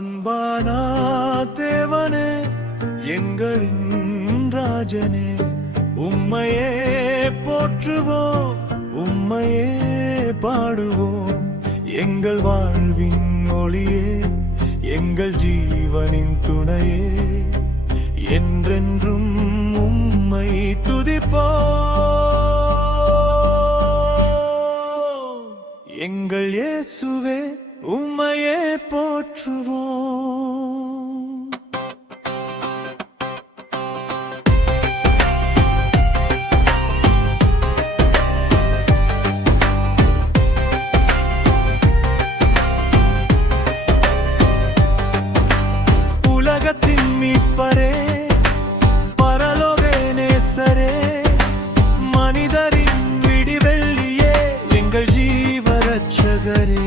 அன்பானா தேவனே எங்களின் ராஜனே, உம்மையே போற்றுவோம், உம்மையே பாடுவோம். எங்கள் வாழ்வின் ஒளியே, எங்கள் ஜீவனின் துணையே, என்றென்றும் உம்மை துதிப்போம். எங்கள் இயேசுவே உம்மையே போற்றுவோம். உலகத்தின் மீட்பரே, பரலோக நேசரே, மனிதரின் விடிவெள்ளியே, எங்கள் ஜீவரட்சகரே.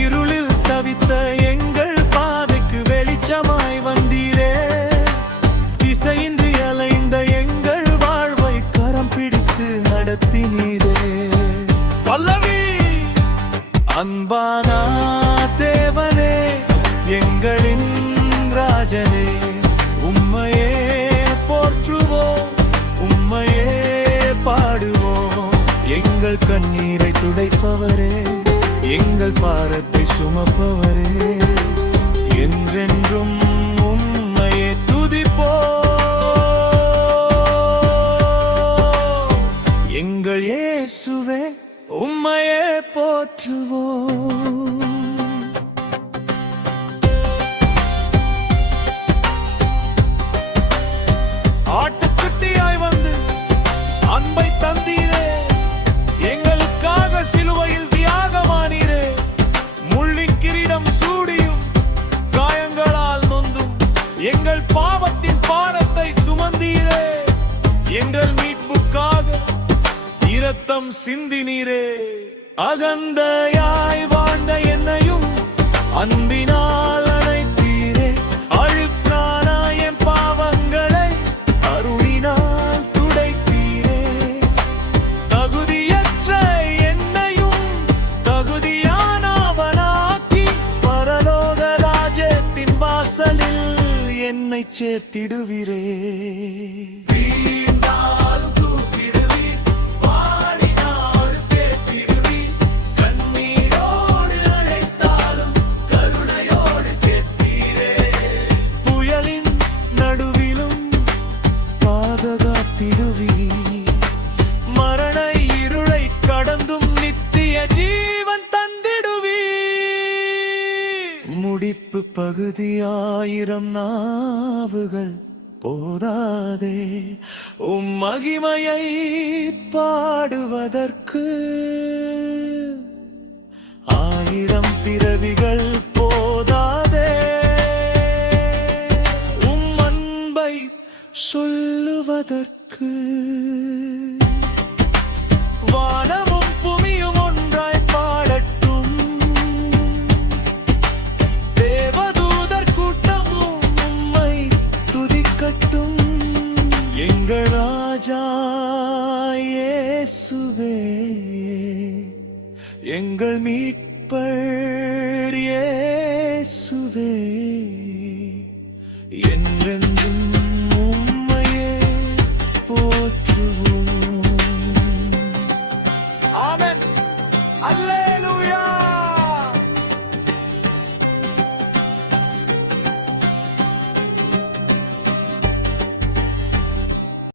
இருளில் தவித்த எங்கள் பாதைக்கு வெளிச்சமாய் வந்தீரே, திசையின்றி அலைந்த எங்கள் வாழ்வை கரம் பிடித்து நடத்தினீரே. பல்லவி. அன்பானா தேவனே எங்களின் ராஜனே, உம்மையே போற்றுவோம், உம்மையே பாடுவோம். எங்கள் கண்ணீரை துடைப்பவரே, எங்கள் பாரத்தை சுமப்பவரே, என்றென்றும் உம்மையே துதிப்போம். எங்கள் இயேசுவே உம்மையே போற்றுவோம். ஆட்டுக்குட்டியாய் வந்து அன்பை தந்தீரே, எங்களுக்காக சிலுவையில் தியாகமானீரே. முள்ளின் கிரீடம் சூடியும் காயங்களால் நொந்தும் எங்கள் பாவத்தின் பாரத்தை சுமந்தீரே. எங்கள் மீட்புக்காக இரத்தம் சிந்தினீரே. அகந்தையாய் வாழ்ந்த என்னையும் அன்பினால் அணைத்தீரே. அழுக்கான என் பாவங்களை அருளினால் துடைத்தீரே. தகுதியற்ற என்னையும் தகுதியானவனாக்கி பரலோக ராஜ்யத்தின் வாசலில் என்னை சேர்த்திடுவீரே. மரண இருளை கடந்தும் நித்திய ஜீவன் தந்திடுவி. முடிப்பு பகுதியாயிரம் நாவுகள் போதாதே உம் மகிமையை பாடுவதற்கு. ஆயிரம் பிறவிகள் போதாதே உம் அன்பை சொல்லுவதற்கு. வானமும் பூமியும் ஒன்றாய் பாடட்டும், தேவதூதர் கூட்டமும் உம்மை துதிக்கட்டும். எங்கள் ராஜா இயேசுவே, எங்கள் மீட்பர் இயேசுவே, என்றென்றும் Amen. Hallelujah.